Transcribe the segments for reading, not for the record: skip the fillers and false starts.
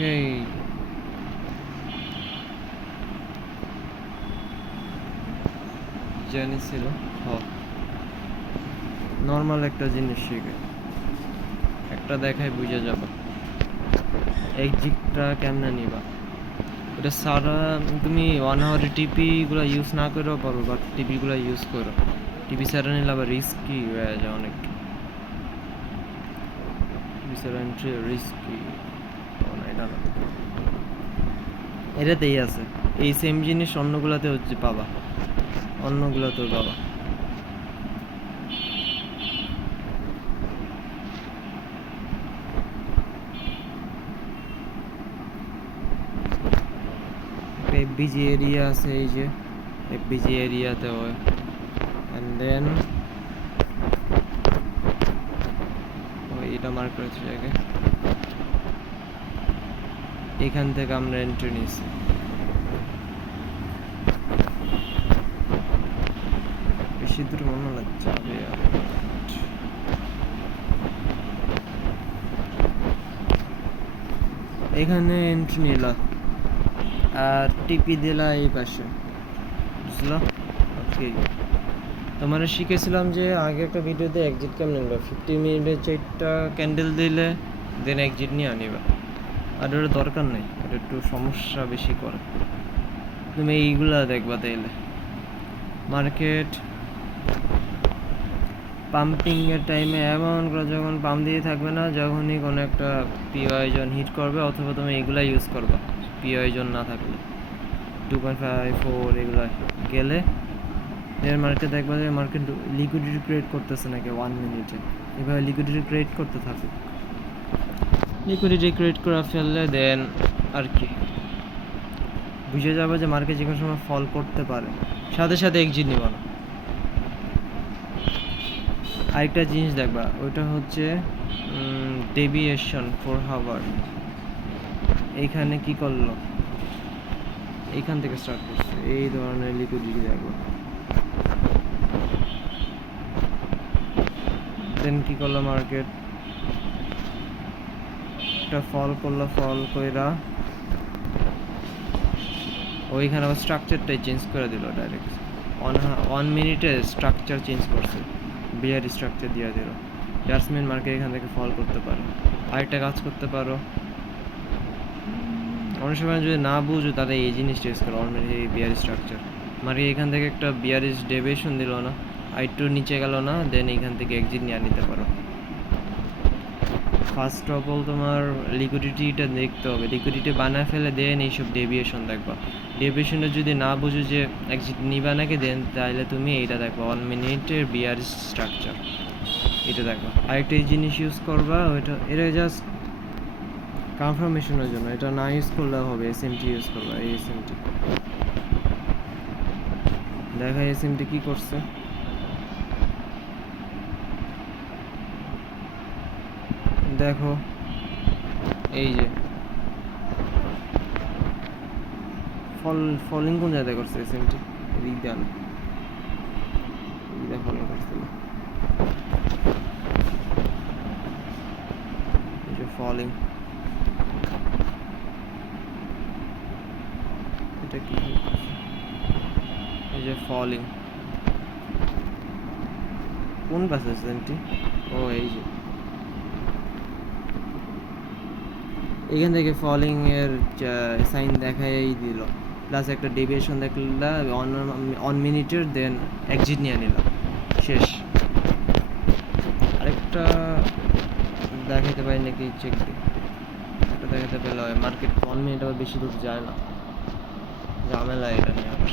ওকে, জানিছিল নর্মাল একটা জিনিস শিখে একটা দেখাই বুঝে যাবে এক্সিটটা কেমনে নিবা। এটা সারা তুমি 1 আওয়ারে টিপিগুলো ইউজ না করেও পারো, বাট টিপিগুলো ইউজ করো। টিপি ছাড়া নিলে আবার রিস্কি হয়ে যায় অনেক। টিপি ছাড়া এন্ট্রি রিস্কি এটা না, এটাতেই আছে। এই সেম জিনিস অন্যগুলোতে হচ্ছে পাবা, অন্যগুলোতেও পাবা। এফবিজি এরিয়া আছে, এই যে এফবিজি এরিয়াতে হয়। অ্যান্ড দেন এটা মার্ক করেছে জায়গায়, এখান থেকে আমরা এন্ট্রি নিয়েছি। বেশি দূর মনে লাগছে যাবে আর এখানে এন্ট্রি নিলা আর টিপি দিলা এই পাশে, বুঝলো? ওকে, তোমার শিখেছিলাম যে আগে একটা ভিডিওতে এক্সিট কেমন নিবা, 50 মিনিটের 4টা ক্যান্ডেল দিলে দেন এক্সিট নিয়ে আনিবা। আর ওটা দরকার নেই, ওটা একটু সমস্যা বেশি করে। তুমি এইগুলা দেখবা তাইলে মার্কেট পাম্পিংয়ের টাইমে এমন করে যখন পাম্প দিয়ে থাকবে না, যখনই কোনো একটা পিওয়াই জোন হিট করবে, অথবা তুমি এগুলা ইউজ করবা পিওয়াই জোন না থাকলে 2.5 4 এগুলো গেলে এর মার্কেট দেখবা যে মার্কেট লিকুইডিটি ক্রিয়েট করতেছে নাকি 1 মিনিটে। এভাবে লিকুইডিটি ক্রিয়েট করতে থাকুক, লিকুইডিটি ক্রিয়েট করে ফেললে দেন আর কি বুঝে যাবে যে মার্কেট যে কোনো সময় ফল করতে পারে, সাথে সাথে এক্সিট নিবা না। আরেকটা জিনিস দেখবা, ওইটা হচ্ছে ডেভিয়েশন 4 আওয়ার। এইখানে কি করলো, এইখান থেকে স্টার্ট করছে, এই ধরনের লিকুইডিটি দেখবা। দেন কি করলো মার্কেট, একটা ফল করলো, ফল কইরা ওইখানে আবার স্ট্রাকচারটাই চেঞ্জ করে দিল ডাইরেক্ট। 1 মিনিটে স্ট্রাকচার চেঞ্জ করছে, বিয়ার স্ট্রাকচার দিয়ে দিল। জাসমিন মার্কেট এখান থেকে ফল করতে পারো। আরেকটা কাজ করতে পারো, অনেক সময় যদি না বুঝো তাহলে এই জিনিস টেস্ট করো, অলরেডি এই বিয়ার স্ট্রাকচার মার্কেট এখান থেকে একটা বিয়ারিশ ডেভিয়েশন দিল না, আর একটু নিচে গেল না, দেন এখান থেকে এক্সিট নিয়ে নিতে পারো। ফার্স্ট অফ অল তোমার লিকুইডিটিটা দেখতে হবে, লিকুইডিটি বানায় ফেলে দেন এইসব ডেভিয়েশন দেখবা। ডেভিয়েশনটা যদি না বুঝো যে এক্সিট নিবা নাকি দেন, তাহলে তুমি এইটা দেখবা 1 মিনিটের বিয়ার স্ট্রাকচার, এটা দেখবা। আরেকটা জিনিস ইউজ করবা, ওইটা এটা জাস্ট কনফার্মেশনের জন্য, এটা না ইউজ করলে হবে। এসএমটি ইউজ করবা, এই এসএমটি দেখা, এসএমটি কি করছে দেখো, এই যে ফলিং কোন জায়গায় করছে এসএমটি, এদিক দেন ফলিং করছে, এই যে ফলিং, এটা কি, এই যে ফলিং কোন পাশে এসএমটি, ও এই যে এখান থেকে ফলিং এর সাইন দেখাই দিল, প্লাস একটা ডেভিয়েশন দেখলা 1 মিনিটের, দেন এক্সিট নিয়ে নিলাম, শেষ। আরেকটা দেখাতে পারি নাকি চেক দিই, একটা দেখাতে পেলে হয়। মার্কেট 1 মিনিট আবার বেশি দূর যায় না, ঝামেলা এটা নিয়ে আবার।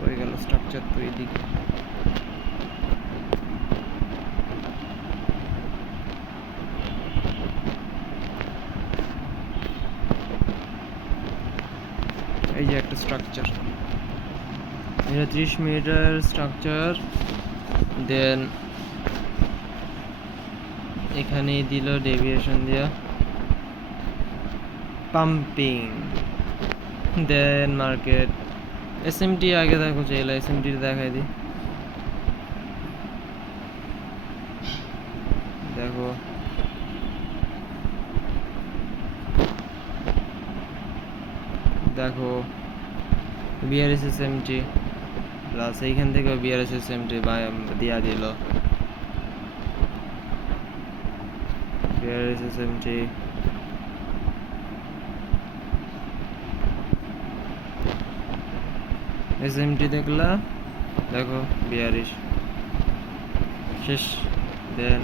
হয়ে গেল স্ট্রাকচার তো এদিকে, এই যে একটা স্ট্রাকচার, এটা 30 মিনিটের স্ট্রাকচার, দেন এখানে দিল ডেভিয়েশন দিয়া পাম্পিং, দেন মার্কেট এসএমটি আগে দেখো, চাইলে এসএমটি দেখাই দিই। দেখো দেখো BRSSMT প্লাস এইখান থেকে BRSSMT দিয়া দিল BRSSMT SMT দেখলা দেখো বিয়ারিশ শেষ দেন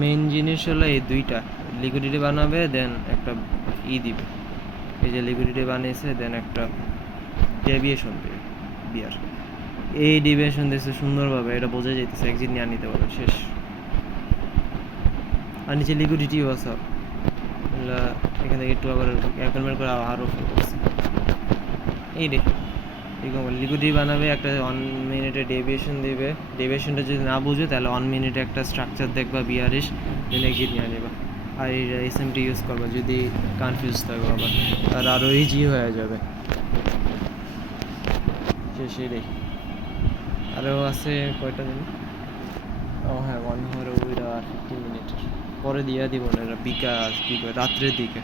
মেইন জিনিস হলো এই দুইটা লিকুইডিটি বানাবে দেন একটা দিবে এই যে লিকুইডিটি বানিয়েছে দেন একটা ডেভিয়েশন দেবে বিয়ার এই ডেভিয়েশন দিয়েছে সুন্দরভাবে এটা বোঝা যাইতেছে এক্সিট নিয়ে নিতে পারবে শেষ আর নিচে লিকুইডিটিও আছে এখান থেকে একটু আবার অ্যাপয়েন্টমেন্ট করে আরও করছে এই রে এরকম লিকুইডিটি বানাবে একটা 1 মিনিটে ডেভিয়েশন দিবে ডেভিয়েশনটা যদি না বুঝে তাহলে 1 মিনিটে একটা স্ট্রাকচার দেখবা বিয়ারিশ দেন এক্সিট নিয়ে নেবা আর এই এসএমটি ইউজ করবা যদি কনফিউজ থাকো আবার আর আরও ইজি হয়ে যাবে শেষে দেখি আরও আছে কয়টা দিন ও হ্যাঁ 1 hour ওইটা 15 মিনিট পরে দিয়ে দিব না এটা বিকাশ কি করে রাত্রের দিকে